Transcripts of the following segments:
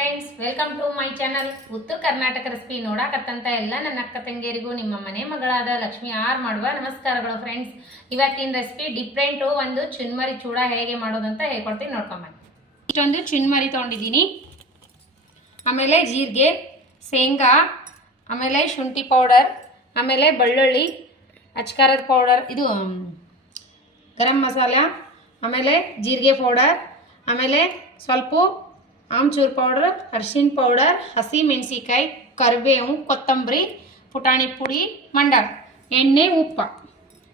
Friends, welcome to my channel. Uttara Karnataka recipe ನೋಡಾಕತ್ತಂತ ಎಲ್ಲ ನನ್ನ ಅಕ್ಕ ತಂಗಿಯರಿಗೂ ನಿಮ್ಮ ಮನೆ ಮಗಳಾದ ಲಕ್ಷ್ಮಿ ಆರ್ ಮಾಡುವ ನಮಸ್ಕಾರಗಳು. ಫ್ರೆಂಡ್ಸ್, ಇವತ್ತಿನ ರೆಸಿಪಿ ಡಿಫ್ರೆಂಟು. ಒಂದು ಚುನ್ಮರಿ ಚೂಡ ಹೇಗೆ ಮಾಡೋದಂತ ಹೇಳ್ಕೊಡ್ತೀನಿ, ನೋಡ್ಕೊಂಬನ್ನಿ. ಇಷ್ಟೊಂದು ಚುನ್ಮರಿ ತೊಗೊಂಡಿದ್ದೀನಿ, ಆಮೇಲೆ ಜೀರಿಗೆ, ಶೇಂಗಾ, ಆಮೇಲೆ ಶುಂಠಿ ಪೌಡರ್, ಆಮೇಲೆ ಬೆಳ್ಳುಳ್ಳಿ, ಅಚ್ಕಾರದ ಪೌಡರ್, ಇದು ಗರಂ ಮಸಾಲ, ಆಮೇಲೆ ಜೀರಿಗೆ ಪೌಡರ್, ಆಮೇಲೆ ಸ್ವಲ್ಪ ಆಮ್ಚೂರು ಪೌಡರ್, ಅರಿಶಿನ ಪೌಡರ್, ಹಸಿ ಮೆಣಸಿಕಾಯಿ, ಕರಿಬೇವು, ಕೊತ್ತಂಬರಿ, ಪುಟಾಣಿ ಪುಡಿ, ಮಂಡಾಳ, ಎಣ್ಣೆ, ಉಪ್ಪು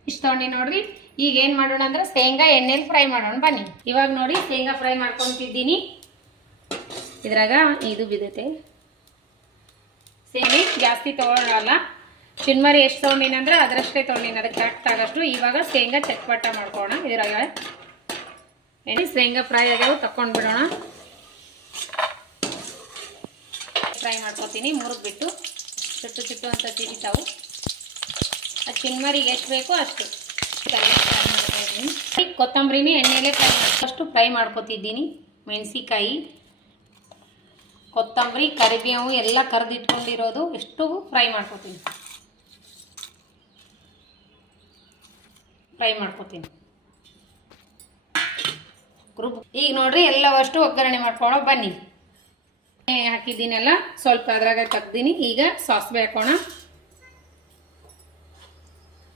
ಇಷ್ಟು ತೊಗೊಂಡು ನೋಡ್ರಿ. ಈಗ ಏನು ಮಾಡೋಣ ಅಂದ್ರೆ ಶೇಂಗಾ ಎಣ್ಣೆಲಿ ಫ್ರೈ ಮಾಡೋಣ ಬನ್ನಿ. ಇವಾಗ ನೋಡಿ ಶೇಂಗಾ ಫ್ರೈ ಮಾಡ್ಕೊತಿದ್ದೀನಿ. ಇದ್ರಾಗ ಇದು ಬಿದ್ದೈತೆ, ಸೇರಿ ಜಾಸ್ತಿ ತೊಗೊಳಲ್ಲ. ಚುನ್ಮರಿ ಎಷ್ಟು ತೊಗೊಂಡಿನಿ ಅಂದ್ರೆ ಅದರಷ್ಟೇ ತೊಗೊಂಡಿನಿ, ಅದಕ್ಕೆ ಕರೆಕ್ಟ್ ಆಗಷ್ಟು. ಇವಾಗ ಶೇಂಗಾ ಚಟ್ಪಟ ಮಾಡ್ಕೋಣ. ಇದ್ರಾಗ ಎಣ್ಣೆ ಶೇಂಗಾ ಫ್ರೈ ಆಗ್ಯಾವ, ತಕೊಂಡ್ಬಿಡೋಣ. ಫ್ರೈ ಮಾಡ್ಕೊತೀನಿ, ಮುರಿದ್ಬಿಟ್ಟು ಚುಟ್ಟು ಚುಟ್ಟು ಅಂತ ಸಿಡಿತಾವು. ಅದು ಚುನ್ಮರಿಗೆ ಎಷ್ಟು ಬೇಕೋ ಅಷ್ಟು ಕೊತ್ತಂಬರಿನೇ ಎಣ್ಣೆಲೆ ಫ್ರೈ ಮಾಡ್ಕೊತಿದ್ದೀನಿ. ಮೆಣಸಿಕಾಯಿ, ಕೊತ್ತಂಬರಿ, ಕರಿಬೇವು ಎಲ್ಲ ಕರೆದಿಟ್ಕೊಂಡಿರೋದು ಎಷ್ಟು ಫ್ರೈ ಮಾಡ್ಕೊತೀನಿ. ಈಗ ನೋಡ್ರಿ ಎಲ್ಲವಷ್ಟು ಒಗ್ಗರಣೆ ಮಾಡ್ಕೊಳ್ಳೋ ಬನ್ನಿ. ಹಾಕಿದ್ದೀನಲ್ಲ, ಸ್ವಲ್ಪ ಅದ್ರಾಗ ತೆಗ್ದೀನಿ. ಈಗ ಸಾಸಿವೆ ಹಾಕೋಣ,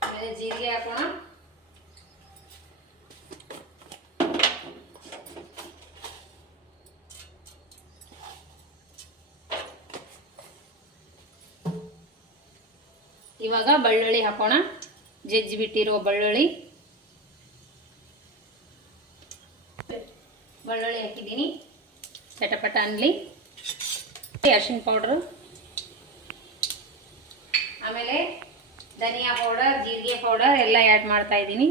ಆಮೇಲೆ ಜೀರಿಗೆ ಹಾಕೋಣ, ಇವಾಗ ಬೆಳ್ಳುಳ್ಳಿ ಹಾಕೋಣ. ಜಜ್ಜಿ ಬಿಟ್ಟಿರೋ ಬೆಳ್ಳುಳ್ಳಿ ಹಾಕಿದ್ದೀನಿ. ಚಟಪಟ ಅನ್ಲಿ. ಅರಿಶಿನ ಪೌಡ್ರು, ಆಮೇಲೆ ಧನಿಯಾ ಪೌಡರ್, ಜೀರಿಗೆ ಪೌಡರ್ ಎಲ್ಲ ಆ್ಯಡ್ ಮಾಡ್ತಾ ಇದ್ದೀನಿ.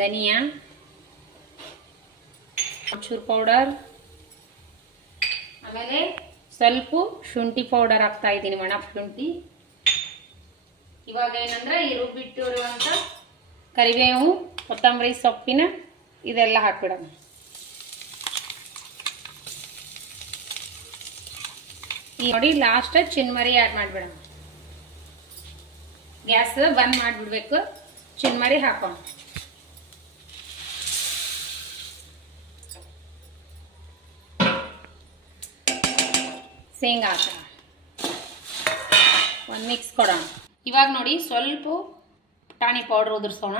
ಧನಿಯಾ, ಚೂರು ಪೌಡರ್, ಆಮೇಲೆ ಸ್ವಲ್ಪ ಶುಂಠಿ ಪೌಡರ್ ಹಾಕ್ತಾ ಇದ್ದೀನಿ, ಒಣ ಶುಂಠಿ. ಇವಾಗ ಏನಂದ್ರೆ ಈ ರುಬ್ಬಿಟ್ಟಿರುವಂಥ ಕರಿಬೇವು, ಕೊತ್ತಂಬರಿ ಸೊಪ್ಪಿನ ಇದೆಲ್ಲ ಹಾಕ್ಬಿಡೋಣ. ನೋಡಿ ಲಾಸ್ಟ್ ಚುನ್ಮರಿ ಆ್ಯಡ್ ಮಾಡಿಬಿಡೋಣ. ಗ್ಯಾಸ್ ಬಂದ್ ಮಾಡಿಬಿಡ್ಬೇಕು, ಚುನ್ಮರಿ ಹಾಕೋಣ. ಶೇಂಗಾ ಹಾಕೋಣ, ಒಂದು ಮಿಕ್ಸ್ ಕೊಡೋಣ. ಇವಾಗ ನೋಡಿ ಸ್ವಲ್ಪ ಪುಟಾಣಿ ಪೌಡ್ರ್ ಉದುರಿಸೋಣ.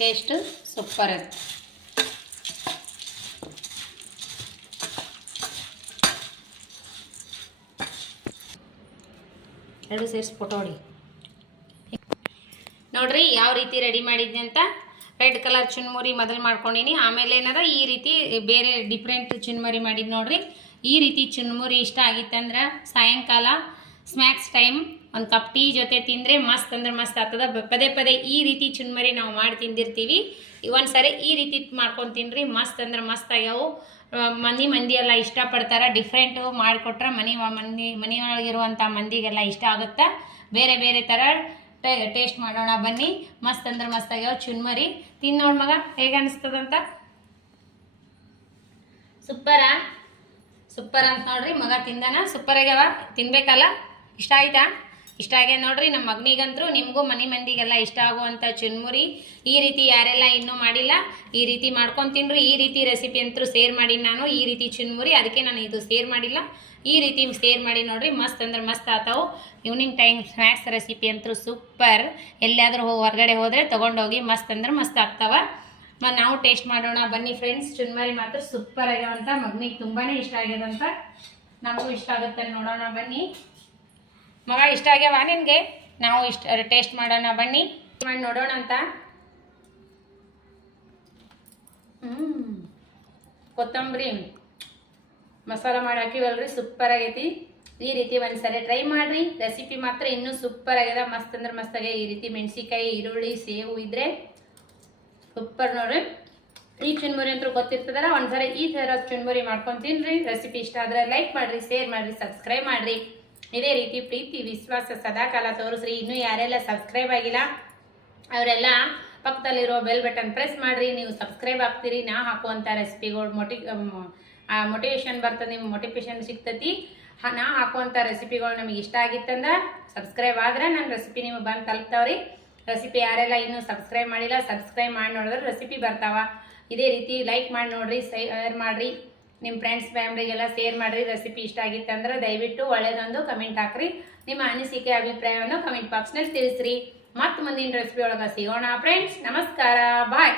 ಟೇಸ್ಟ್ ಸೂಪರ್ ಅದು. ಎರಡು ಸೇರಿಸಿ ಫೋಟೋ ಹೊಡಿ. ನೋಡ್ರಿ ಯಾವ ರೀತಿ ರೆಡಿ ಮಾಡಿದ್ದೆ ಅಂತ. ರೆಡ್ ಕಲರ್ ಚುನ್ಮುರಿ ಮೊದಲು ಮಾಡ್ಕೊಂಡಿನಿ, ಆಮೇಲೆ ಏನದ ಈ ರೀತಿ ಬೇರೆ ಡಿಫ್ರೆಂಟ್ ಚುನ್ಮರಿ ಮಾಡಿದ್ದು ನೋಡ್ರಿ. ಈ ರೀತಿ ಚುನ್ಮುರಿ ಇಷ್ಟ ಆಗಿತ್ತಂದ್ರೆ ಸಾಯಂಕಾಲ ಸ್ನ್ಯಾಕ್ಸ್ ಟೈಮ್ ಒಂದು ಕಪ್ ಟೀ ಜೊತೆ ತಿಂದರೆ ಮಸ್ತ್ ಅಂದ್ರೆ ಮಸ್ತ್ ಆಗ್ತದ. ಪದೇ ಪದೇ ಈ ರೀತಿ ಚುನ್ಮರಿ ನಾವು ಮಾಡಿ ತಿಂದಿರ್ತೀವಿ. ಒಂದ್ಸರಿ ಈ ರೀತಿ ಮಾಡ್ಕೊಂಡು ತಿನ್ನಿರಿ, ಮಸ್ತ್ ಅಂದ್ರೆ ಮಸ್ತ್ ಆಗ್ಯಾವು. ಮಂದಿ ಎಲ್ಲ ಇಷ್ಟಪಡ್ತಾರೆ. ಡಿಫ್ರೆಂಟು ಮಾಡಿಕೊಟ್ರೆ ಮನೆಯೊಳಗಿರುವಂಥ ಮಂದಿಗೆಲ್ಲ ಇಷ್ಟ ಆಗುತ್ತೆ. ಬೇರೆ ಬೇರೆ ಥರ ಟೇಸ್ಟ್ ಮಾಡೋಣ ಬನ್ನಿ. ಮಸ್ತ್ ಅಂದ್ರೆ ಮಸ್ತ್ ಆಗ್ಯಾವ ಚುನ್ಮರಿ. ತಿಂದು ನೋಡಿ ಮಗ, ಹೇಗೆ ಅನಿಸ್ತದಂತ. ಸೂಪರ್ ಅಂತ ನೋಡ್ರಿ. ಮಗ ತಿಂದಾನ, ಸೂಪರ್ ಆಗ್ಯಾವ. ತಿನ್ಬೇಕಲ್ಲ, ಇಷ್ಟ ಆಯ್ತಾ? ಇಷ್ಟ ಆಗ್ಯಾದ ನೋಡ್ರಿ. ನಮ್ಮ ಮಗನಿಗಂತರೂ ನಿಮಗೂ ಮಂದಿಗೆಲ್ಲ ಇಷ್ಟ ಆಗುವಂಥ ಚುನ್ಮುರಿ. ಈ ರೀತಿ ಯಾರೆಲ್ಲ ಇನ್ನೂ ಮಾಡಿಲ್ಲ, ಈ ರೀತಿ ಮಾಡ್ಕೊಂಡು ತಿನ್ರಿ. ಈ ರೀತಿ ರೆಸಿಪಿ ಅಂತೂ ಶೇರ್ ಮಾಡಿ ನಾನು, ಈ ರೀತಿ ಚುನ್ಮುರಿ, ಅದಕ್ಕೆ ನಾನು ಇದು ಶೇರ್ ಮಾಡಿಲ್ಲ. ಈ ರೀತಿ ಶೇರ್ ಮಾಡಿ ನೋಡ್ರಿ, ಮಸ್ತ್ ಅಂದ್ರೆ ಮಸ್ತ್ ಆತಾವು. ಈವ್ನಿಂಗ್ ಟೈಮ್ ಸ್ನ್ಯಾಕ್ಸ್ ರೆಸಿಪಿ ಅಂತೂ ಸೂಪರ್. ಎಲ್ಲಾದರೂ ಹೊರಗಡೆ ಹೋದರೆ ತೊಗೊಂಡೋಗಿ, ಮಸ್ತ್ ಅಂದ್ರೆ ಮಸ್ತ್ ಆಗ್ತಾವ. ನಾವು ಟೇಸ್ಟ್ ಮಾಡೋಣ ಬನ್ನಿ ಫ್ರೆಂಡ್ಸ್. ಚುನ್ಮರಿ ಮಾತ್ರ ಸೂಪರ್ ಆಗ್ಯಾವಂತ. ಮಗನಿಗೆ ತುಂಬಾ ಇಷ್ಟ ಆಗ್ಯದಂತ, ನಮಗೂ ಇಷ್ಟ ಆಗುತ್ತೆ. ನೋಡೋಣ ಬನ್ನಿ. ಮಗ ಇಷ್ಟ ಆಗ್ಯಾವ ನಿನಗೆ? ನಾವು ಟೇಸ್ಟ್ ಮಾಡೋಣ ಬನ್ನಿ, ಮಾಡಿ ನೋಡೋಣ ಅಂತ. ಕೊತ್ತಂಬರಿ ಮಸಾಲ ಮಾಡಿ ಹಾಕಿವಲ್ರಿ, ಸೂಪರ್ ಆಗೈತಿ. ಈ ರೀತಿ ಒಂದ್ಸರಿ ಟ್ರೈ ಮಾಡ್ರಿ. ರೆಸಿಪಿ ಮಾತ್ರ ಇನ್ನೂ ಸೂಪರ್ ಆಗ್ಯದ, ಮಸ್ತ್ ಅಂದ್ರೆ ಮಸ್ತ್ ಆಗ್ಯದ. ಈ ರೀತಿ ಮೆಣಸಿಕಾಯಿ, ಈರುಳ್ಳಿ, ಸೇವು ಇದ್ರೆ ಸೂಪರ್ ನೋಡ್ರಿ. ಈ ಚುನ್ಮುರಿ ಅಂತೂ ಗೊತ್ತಿರ್ತದಲ್ಲ, ಒಂದ್ಸರಿ ಈ ಥರ ಚುನ್ಮುರಿ ಮಾಡ್ಕೊಂಡು ತಿನ್ರಿ. ರೆಸಿಪಿ ಇಷ್ಟ ಆದ್ರೆ ಲೈಕ್ ಮಾಡ್ರಿ, ಶೇರ್ ಮಾಡ್ರಿ, ಸಬ್ಸ್ಕ್ರೈಬ್ ಮಾಡ್ರಿ. ಇದೇ ರೀತಿ ಪ್ರೀತಿ ವಿಶ್ವಾಸ ಸದಾಕಾಲ ತೋರಿಸ್ರಿ. ಇನ್ನೂ ಯಾರೆಲ್ಲ ಸಬ್ಸ್ಕ್ರೈಬ್ ಆಗಿಲ್ಲ ಅವರೆಲ್ಲ ಪಕ್ಕದಲ್ಲಿರೋ ಬೆಲ್ ಬಟನ್ ಪ್ರೆಸ್ ಮಾಡಿರಿ. ನೀವು ಸಬ್ಸ್ಕ್ರೈಬ್ ಆಗ್ತೀರಿ, ನಾ ಹಾಕುವಂಥ ರೆಸಿಪಿಗಳು ಮೋಟಿವೇಶನ್ ಬರ್ತದೆ, ನಿಮ್ಗೆ ಮೋಟಿವೇಶನ್ ಸಿಗ್ತೈತಿ. ನಾ ಹಾಕುವಂಥ ರೆಸಿಪಿಗಳು ನಮಗೆ ಇಷ್ಟ ಆಗಿತ್ತಂದ್ರೆ ಸಬ್ಸ್ಕ್ರೈಬ್ ಆದ್ರೆ ನನ್ನ ರೆಸಿಪಿ ನಿಮಗೆ ಬಂದು ತಲುಪ್ತಾವ್ರಿ. ರೆಸಿಪಿ ಯಾರೆಲ್ಲ ಇನ್ನೂ ಸಬ್ಸ್ಕ್ರೈಬ್ ಮಾಡಿಲ್ಲ ಸಬ್ಸ್ಕ್ರೈಬ್ ಮಾಡಿ ನೋಡಿದ್ರೆ ರೆಸಿಪಿ ಬರ್ತಾವ. ಇದೇ ರೀತಿ ಲೈಕ್ ಮಾಡಿ ನೋಡ್ರಿ, ಶೇರ್ ಮಾಡಿರಿ, ನಿಮ್ಮ ಫ್ರೆಂಡ್ಸ್ ಫ್ಯಾಮ್ಲಿಗೆಲ್ಲ ಶೇರ್ ಮಾಡಿರಿ. ರೆಸಿಪಿ ಇಷ್ಟ ಆಗಿತ್ತಂದ್ರೆ ದಯವಿಟ್ಟು ಒಳ್ಳೆಯದೊಂದು ಕಮೆಂಟ್ ಹಾಕ್ರಿ. ನಿಮ್ಮ ಅನಿಸಿಕೆ ಅಭಿಪ್ರಾಯವನ್ನು ಕಮೆಂಟ್ ಬಾಕ್ಸ್ನಲ್ಲಿ ತಿಳಿಸ್ರಿ. ಮತ್ತೆ ಮುಂದಿನ ರೆಸಿಪಿ ಒಳಗೆ ಸಿಗೋಣ ಫ್ರೆಂಡ್ಸ್. ನಮಸ್ಕಾರ, ಬಾಯ್.